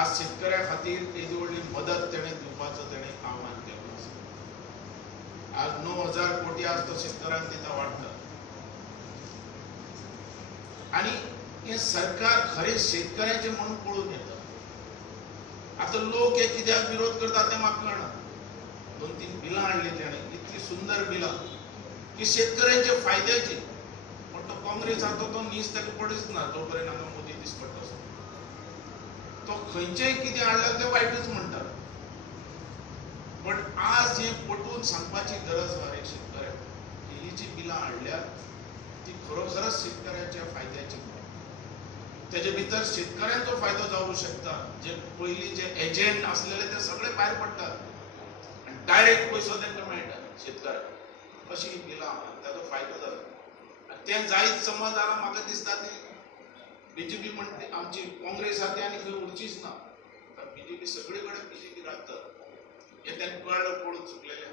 आज शेतकऱ्या खातीर तेजी व्हडली मदत तेणें दिवपाचो तेणें आव्हान केलें. आज 9,000 कोटी आज तो शेतकऱ्यांक दिता वाटता. आणि हे सरकार खरे शेतकऱ्याचे म्हणून पळून येता. आता लोक हे कित्याक विरोध करतात ते म्हाका कळना. 2-3 बिलां हाडली तेणें, इतकी सुंदर बिलां की शेतकऱ्यांचे फायद्याची. पण तो काँग्रेस आसा तो नीस ताका पडच ना जोपर्यंत हांगा मोदी दिसपट्टा. तो खंयचेय कितें हाडल्यार ते वायटच म्हणटा. पण आज हे पटवून सांगपाची गरज आहा एक शेतकऱ्याक की ही जी बिलां हाडल्यात ती खरोखरच शेतकऱ्याच्या फायद्याची. तेजे भितर शेतकऱ्यांचो फायदो जावूं शकता. जे पयलीं जे एजंट आसलेले ते सगळे भायर पडटात आनी डायरेक्ट पयसो तांकां मेळटा शेतकऱ्याक. अशी ही बिलां ताचो फायदो जाता. आनी तें जायत समज जाल्यार म्हाका दिसता ती बीजेपी म्हणटे आमची काँग्रेस आहा ती आनी खंय उरचीच ना. बीजेपी सगळे कडेन बीजेपी लागता हे तांकां कळ्ळें पळून चुकलेले.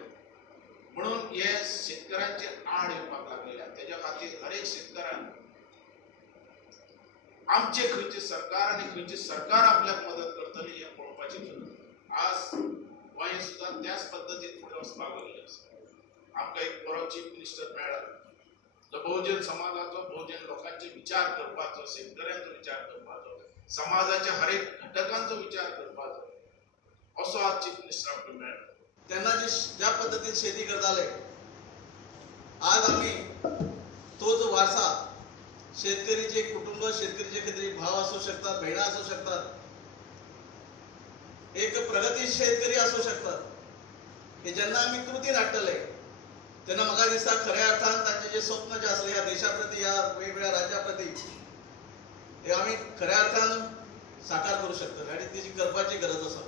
म्हणून हे शेतकऱ्यांचे आड येवपाक लागलेले. तेज्या खातीर हर एक शेतकऱ्यान आमचे खंयचे सरकार आनी खंयचे सरकार आपल्याक मदत करतली हे पळोवपाची गरज. आज गोंय सुद्दां त्याच पद्दतीन फुडें वचपाक लागले आसा. आमकां एक बरो चीफ मिनिस्टर मेळ्ळा जो बहुजन समाजाचो, बहुजन लोकांचे विचार करपाचो, शेतकऱ्यांचो विचार करपाचो, समाजाच्या हर एक घटकांचो विचार करपाचो असो आज चीफ मिनिस्टर आमकां मेळ्ळा. त्यांना ज्या पद्धतीने शेती करताले आज आम्ही तो जो वारसा शेतकरीचे कुटुंब, शेतकरीचे किती भाव असू शकतात, बहिणा असू शकतात, एक प्रगती शेतकरी असू शकतात हे ज्यांना आम्ही कृतीन हाडटले त्यांना म्हाका दिसता खऱ्या अर्थान तांचे जे स्वप्न जे आसले ह्या देशाप्रती, ह्या वेगवेगळ्या राज्याप्रती हे आम्ही खऱ्या अर्थान साकार करू शकतात आणि त्याची करपाची गरज आसा.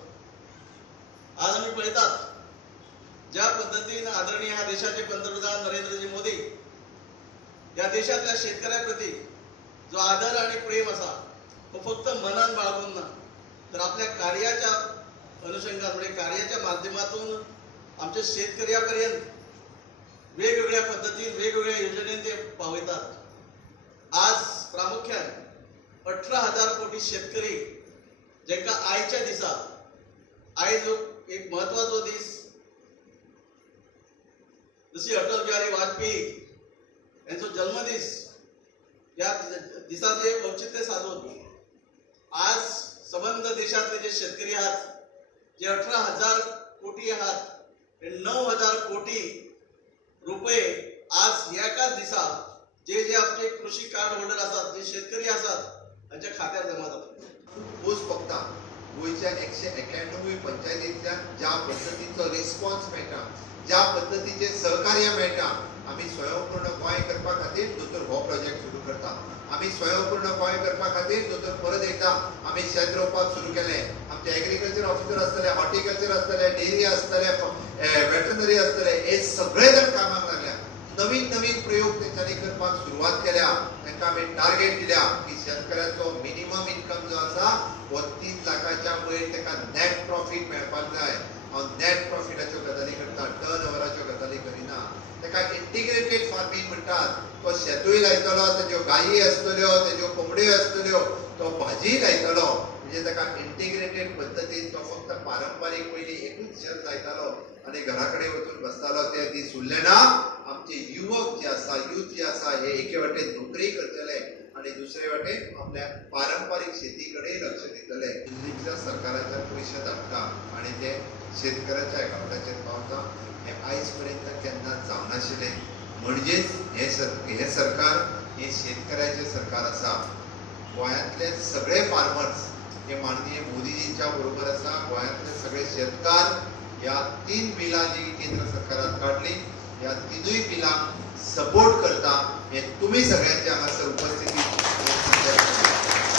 आज आम्ही पळयतात ज्या पद्धतीन आदरणीय ह्या देशाचे पंतप्रधान नरेंद्रजी मोदी या देशातल्या शेतकऱ्याप्रती जो आदर आणि प्रेम असा तो फक्त मनान बाळगून ना तर आपल्या कार्याच्या अनुषंगात म्हणजे कार्याच्या माध्यमातून आमच्या शेतकऱ्यापर्यंत वेगवेगळ्या पद्धतीन वेगवेगळ्या योजनेन ते पावयतात. आज प्रामुख्यान 18,000 कोटी शेतकरी जेका आयच्या दिसा आयज एक महत्वाचो दीस जशी अटल बिहारी वाजपेयी यांचो जन्मदीस या दिसाचे औचित्य साधून आज संबंध देशातले जे शेतकरी आहात जे 18,000 कोटी आहात ते 9,000 कोटी रुपये आज एकाच दिसा जे जे आमचे कृषी कार्ड होल्डर असतात, जे शेतकरी असतात त्यांच्या खात्यात जमा जातात. ऊस फक्त गोयच्या 191 पंचायतींतल्यान ज्या पद्दतीचो रिस्पॉन्स मेळटा, ज्या पद्दतीचे सहकार्य मेळटा, आम्ही स्वयंपूर्ण गोंय करपा खातीर दोतोर हो प्रोजेक्ट सुरू करता. आम्ही स्वयंपूर्ण गोंय करपा खातीर दोतोर परत एकदा आम्ही शेत रोवपाक सुरू केले. आमचे एग्रीकल्चर ऑफिसर आसतले, हॉर्टिकल्चर आसतले, डेअरी आसतले, वेटनरी आसतले, हे सगळे जण कामाक लागल्या. नवीन नवीन प्रयोग तेंच्यांनी करपाक सुरवात केल्या. तांकां आमी टार्गेट दिल्या की शेतकऱ्याचो मिनिमम इन्कम जो आसा हो 3 लाखाच्या वयर ताका नेट प्रॉफिट मेळपाक जाय. हांव नेट प्रॉफिटाच्यो गजाली करता, टर्न ओवराच्यो गजाली करिना. ताका इंटिग्रेटेड फार्मिंग म्हणटात. तो शेतूय लायतलो, तेज्यो गायी आसतल्यो, तेज्यो कोंबड्यो आसतल्यो, तो भाजी लायतलो. म्हणजे ताका इंटिग्रेटेड पद्दतीन तो फक्त पारंपारीक पयलीं एकूच शेत लायतालो आनी घरा कडेन वचून बसतालो ते दीस उरले ना. आमचे युवक जे आसा, यूथ जे आसा हे एके वाटेन नोकरी करतले आणि दुसरे वाटेन आपल्या पारंपारीक शेती कडेन लक्ष दितले. दिल्लीच्या सरकाराच्या पयशे धाडटा आणि ते शेतकऱ्याच्या अकाउंटाचेर पावता. हे आयज पर्यंत केन्ना जावनाशिल्लें. म्हणजेच हे सरकार हे शेतकऱ्याचे सरकार आसा. गोंयांतले सगळे फार्मर्स हे माननीय मोदीजींच्या बरोबर आसा. गोंयांतले सगळे शेतकार ह्या 3 बिलां जी केंद्र सरकारान काडली ह्या 3 बिलांक सपोर्ट करता. हे तुमी सगळ्यांचे हांगासर उपस्थिती